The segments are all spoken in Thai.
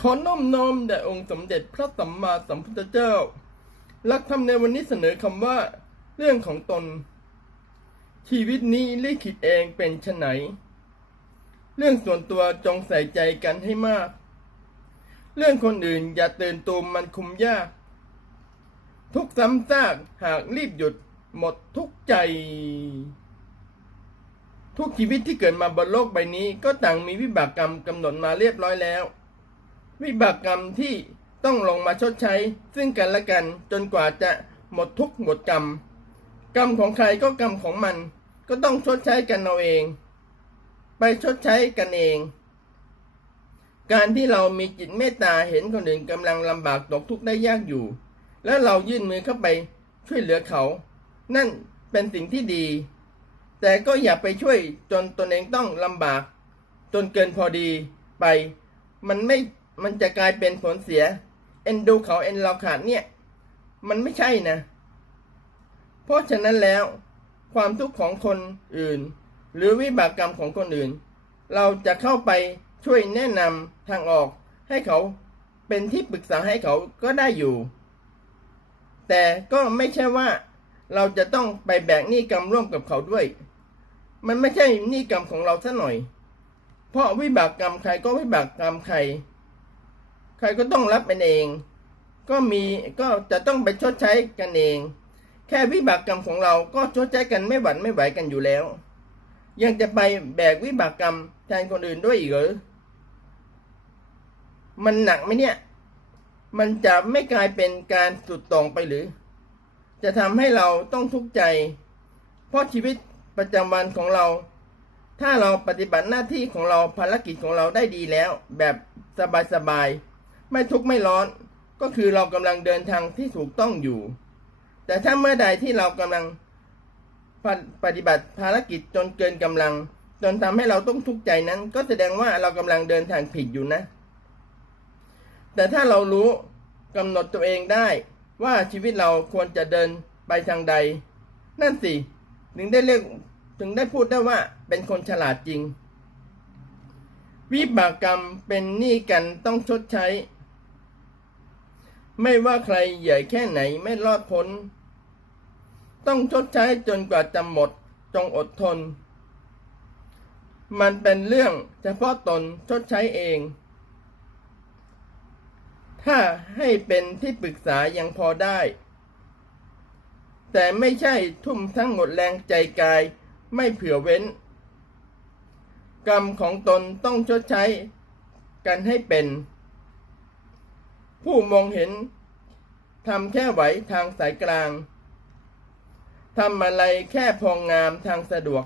ขอน้อมน้อมแด่องค์สมเด็จพระสัมมาสัมพุทธเจ้าหลักธรรมในวันนี้เสนอคำว่า เรื่องของตน ชีวิตนี้ลิขิตเองเป็นชนไหน เรื่องส่วนตัวจงใส่ใจกันให้มาก เรื่องคนอื่นอย่าตื่นตูมมันคุมยาก ทุกซ้ำซากหากรีบหยุดหมดทุกใจ ทุกชีวิตที่เกิดมาบนโลกใบนี้ก็ต่างมีวิบากกรรมกำหนดมาเรียบร้อยแล้ว วิบากกรรมที่ต้องลงมาชดใช้ ซึ่งกันและกันจนกว่าจะหมดทุกข์หมดกรรม กรรมของใครก็กรรมของมัน ก็ต้องชดใช้กันเอาเอง ไปชดใช้กันเอง การที่เรามีจิตเมตตาเห็นคนอื่นกำลังลำบากตกทุกข์ได้ยากอยู่ แล้วเรายื่นมือเข้าไปช่วยเหลือเขา นั่นเป็นสิ่งที่ดี แต่ก็อย่าไปช่วยจนตนเองต้องลำบาก จนเกินพอดีไป มันไม่ มันจะกลายเป็นผลเสีย เอ็นดูเขาเอ็นเราขาดเนี่ย มันไม่ใช่นะ เพราะฉะนั้นแล้ว ความทุกข์ของคนอื่น หรือวิบากกรรมของคนอื่น เราจะเข้าไปช่วยแนะนำทางออกให้เขาเป็นที่ปรึกษาให้เขาก็ได้อยู่ แต่ก็ไม่ใช่ว่าเราจะต้องไปแบกหนี้กรรมร่วมกับเขาด้วย มันไม่ใช่หนี้กรรมของเราซะหน่อย เพราะวิบากกรรมใครก็วิบากกรรมใคร ใครก็ต้องรับเป็นเอง ก็มีก็จะต้องไปชดใช้กันเอง แค่วิบากกรรมของเราก็ชดใช้กันไม่หวั่นไม่ไหวกันอยู่แล้ว ยังจะไปแบกวิบากกรรมแทนคนอื่นด้วยอีกหรือมันหนักไหมเนี่ย มันจะไม่กลายเป็นการสุดต่งไปหรือ จะทำให้เราต้องทุกข์ใจ เพราะชีวิตประจำวันของเรา ถ้าเราปฏิบัติหน้าที่ของเราภารกิจของเราได้ดีแล้ว แบบสบายๆ ไม่ทุกข์ไม่ร้อน ก็คือเรากำลังเดินทางที่ถูกต้องอยู่ แต่ถ้าเมื่อใดที่เรากำลังปฏิปฏิบัติภารกิจจนเกินกำลัง จนทำให้เราต้องทุกข์ใจนั้น ก็แสดงว่าเรากำลังเดินทางผิดอยู่นะ แต่ถ้าเรารู้กำหนดตัวเองได้ว่าชีวิตเราควรจะเดินไปทางใด นั่นสิถึงได้เรียกถึงได้พูดได้ว่าเป็นคนฉลาดจริง วิบากกรรมเป็นหนี้กันต้องชดใช้ ไม่ว่าใครใหญ่แค่ไหนไม่รอดพ้น ต้องชดใช้จนกว่าจะหมดจงอดทน มันเป็นเรื่องเฉพาะตนชดใช้เอง ถ้าให้เป็นที่ปรึกษายังพอได้ แต่ไม่ใช่ทุ่มทั้งหมดแรงใจกายไม่เผื่อเว้น กรรมของตนต้องชดใช้กันให้เป็น ผู้มองเห็นทำแค่ไหวทางสายกลางทำอะไรแค่พองงามทางสะดวก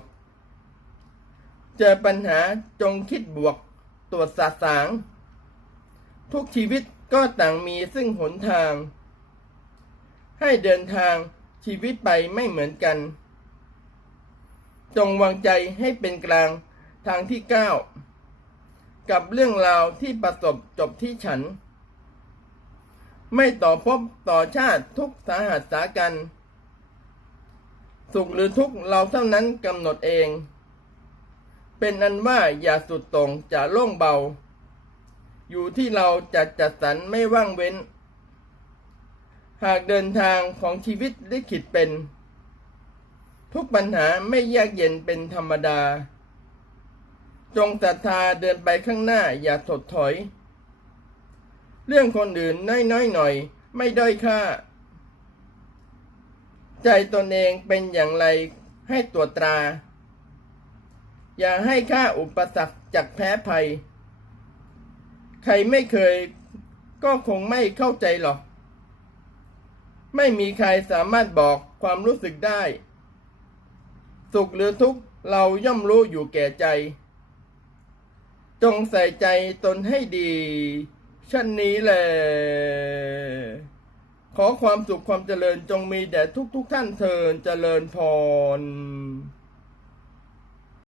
เจอปัญหาจงคิดบวกตรวจสาสาง ทุกชีวิตก็ต่างมีซึ่งหนทาง ให้เดินทางชีวิตไปไม่เหมือนกัน จงวางใจให้เป็นกลางทางที่ก้าวกับเรื่องราวที่ประสบจบที่ฉัน ไม่ต่อพบต่อชาติทุกสาหัสสากัน สุขหรือทุกข์เราเท่านั้นกำหนดเอง เป็นอันว่าอย่าสุดตรงจะโล่งเบา อยู่ที่เราจะจัดสรรไม่ว่างเว้น หากเดินทางของชีวิตลิขิตเป็น ทุกปัญหาไม่ยากเย็นเป็นธรรมดา จงศรัทธาเดินไปข้างหน้าอย่าถดถอย เรื่องคนอื่นน้อยๆหน่อย ไม่ด้อยค่า ใจตนเองเป็นอย่างไรให้ตรวจตรา อย่าให้ค่าอุปสรรคจากแพ้ภัย ใครไม่เคยก็คงไม่เข้าใจหรอก ไม่มีใครสามารถบอกความรู้สึกได้ สุขหรือทุกข์เราย่อมรู้อยู่แก่ใจ จงใส่ใจตนให้ดี เช่นนี้แหละขอความสุขความเจริญจงมีแด่ทุกทุกๆท่านเทินเจริญพร